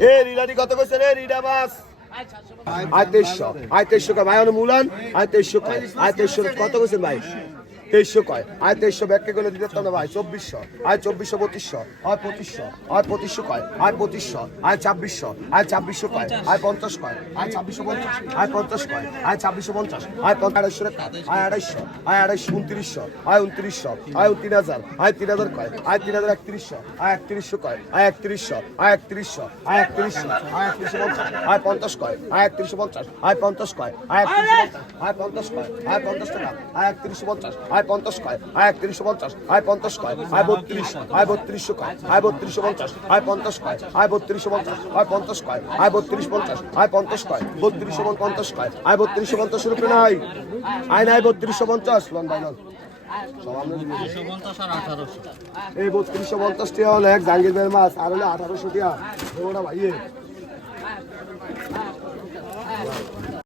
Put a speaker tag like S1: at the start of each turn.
S1: এ রিলাটি কত রে আয় তেইশশো আয় তেইশশো ভাই, অনুমূলন? আয় তেইশশো আয় কত কইছেন ভাই? তেইশশো কয় আয় তেইশশো ব্যাখ্যা করে দিতে না ভাই চব্বিশশো আয় চব্বিশশো পঁচিশশো আয় পঁচিশশো আয় পঁচিশশো কয় আয় পঁচিশশো আয় ছাব্বিশশো আয় ছাব্বিশশো কয় আয় পঞ্চাশ কয় আয় ছাব্বিশশো পঞ্চাশ আয় পঞ্চাশ কয় আয় ছাব্বিশশো পঞ্চাশ আয় আড়াইশো টাকা আয় আড়াইশো আয় আড়াইশো উনত্রিশশো আয় উনত্রিশশো আয় তিন হাজার আয় তিন হাজার কয় আয় তিন হাজার একত্রিশশো আয় একত্রিশশো কয় আয় একত্রিশশো আয় একত্রিশশো আয় একত্রিশশো আয় একত্রিশশো পঞ্চাশ আয় পঞ্চাশ কয় আয় একত্রিশশো পঞ্চাশ আয় পঞ্চাশ কয় আয় একত্রিশশো পঞ্চাশ আয় পঞ্চাশ কয় আয় পঞ্চাশ টাকা আয় একত্রিশশো পঞ্চাশ আয় পঞ্চাশ কয় আয় একত্রিশশো পঞ্চাশ আয় পঞ্চাশ কয় আয় বত্রিশ আয় বত্রিশশো কয় আয় বত্রিশশো পঞ্চাশ আয় পঞ্চাশ কয় আয় বত্রিশশো পঞ্চাশ আয় পঞ্চাশ কয় আয় বত্রিশ পঞ্চাশ আয় পঞ্চাশ কয়, বত্রিশশো পঞ্চাশ কয় আয় বত্রিশশো পঞ্চাশ রুপে নাই। আয় নাই বত্রিশশো পঞ্চাশ, লন ভাই, লন। এই বত্রিশশো পঞ্চাশ টাকা হলো এক জাহাঙ্গীর মাছ, আর হলো আঠারোশো টাকা ওটা ভাইয়ে।